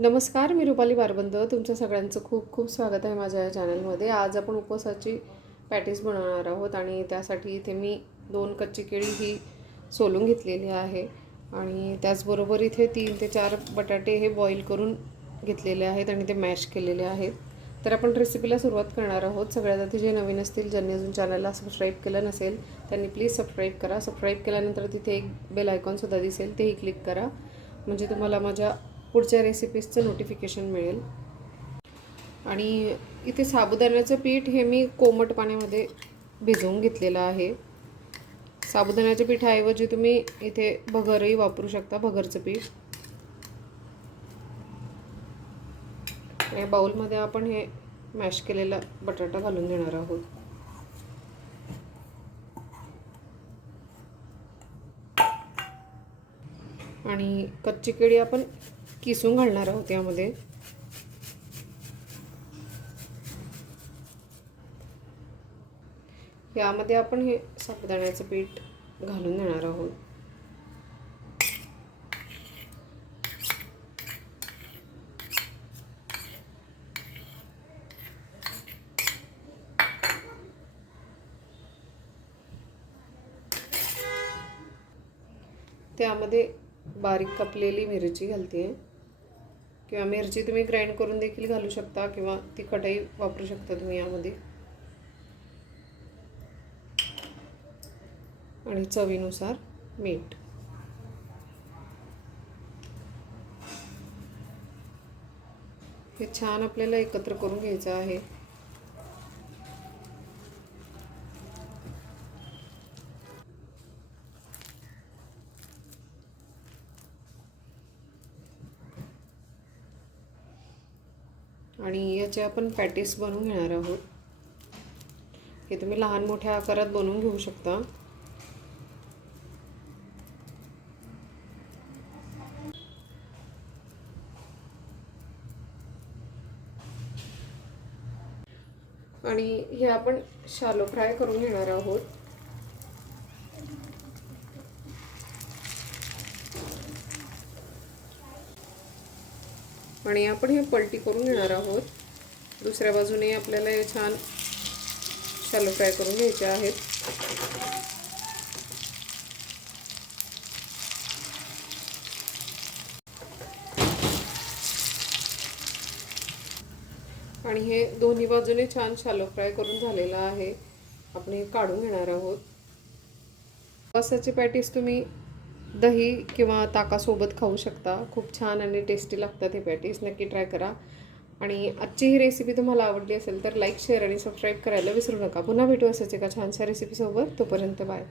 नमस्कार, मी रुपाली बारबंद. तुमचं सगळ्यांचं खूप खूप स्वागत आहे माझ्या या चॅनलमध्ये. आज आपण उपवासाची पॅटीस बनवणार आहोत आणि त्यासाठी इथे मी 2 कच्ची केळी ही सोलून घेतलेली आहे आणि त्याचबरोबर इथे 3 ते 4 बटाटे हे बॉईल करून घेतलेले आहेत आणि ते मॅश केलेले आहेत. तर आपण रेसिपीला सुरुवात करणार आहोत. सगळ्यात आधी जे नवीन असतील, ज्यांनी अजून चॅनलला सबस्क्राईब केलं नसेल त्यांनी प्लीज सबस्क्राईब करा. सबस्क्राईब केल्यानंतर तिथे एक बेल आयकॉनसुद्धा दिसेल, तेही क्लिक करा म्हणजे तुम्हाला माझ्या पुढच्या रेसिपीजचं नोटिफिकेशन मिळेल. आणि इथे साबुदाण्याचं पीठ हे मी कोमट पाण्यामध्ये भिजवून घेतलेलं आहे. साबुदाण्याच्या पिठाऐवजी तुम्ही इथे भगरही वापरू शकता, भगरचं पीठ. या बाउलमध्ये आपण हे मॅश केलेला बटाटा घालून देणार आहोत. आणि कच्ची केळी आपण किसून घालणार आहोत यामध्ये. यामध्ये आपण हे साबुदाण्याचं पीठ घालून देणार आहोत. त्यामध्ये बारीक कापलेली मिरची घालते किंवा मिरची तुम्ही ग्राइंड करून देखील घालू शकता किंवा तिखटही वापरू शकता तुम्ही यामध्ये. आणि चवीनुसार मीठ. हे छान आपल्याला एकत्र करून घ्यायचं आहे. आणि याचे आपण पॅटीस बनवून घेणार आहोत. हे तुम्ही लहान मोठ्या आकारात बनवून घेऊ शकता. आणि हे आपण शालो फ्राय करून घेणार आहोत. आणि आपण हे पलटी करून घेणार आहोत. दुसऱ्या बाजूने आपल्याला हे छान शालो फ्राय करून घ्यायचे आहेत. आणि हे दोन्ही बाजूने छान शालो फ्राय करून झालेलं आहे. आपण हे काढून घेणार आहोत. उपवासाची पॅटीस तुम्ही दही किंवा ताकासोबत खाऊ शकता. खूप छान आणि टेस्टी लागतात हे पॅटीस. नक्की ट्राय करा. आणि आजची ही रेसिपी तुम्हाला आवडली असेल तर लाईक, शेअर आणि सबस्क्राईब करायला विसरू नका. पुन्हा भेटू असाच एका छानशा रेसिपीसोबत. तोपर्यंत बाय.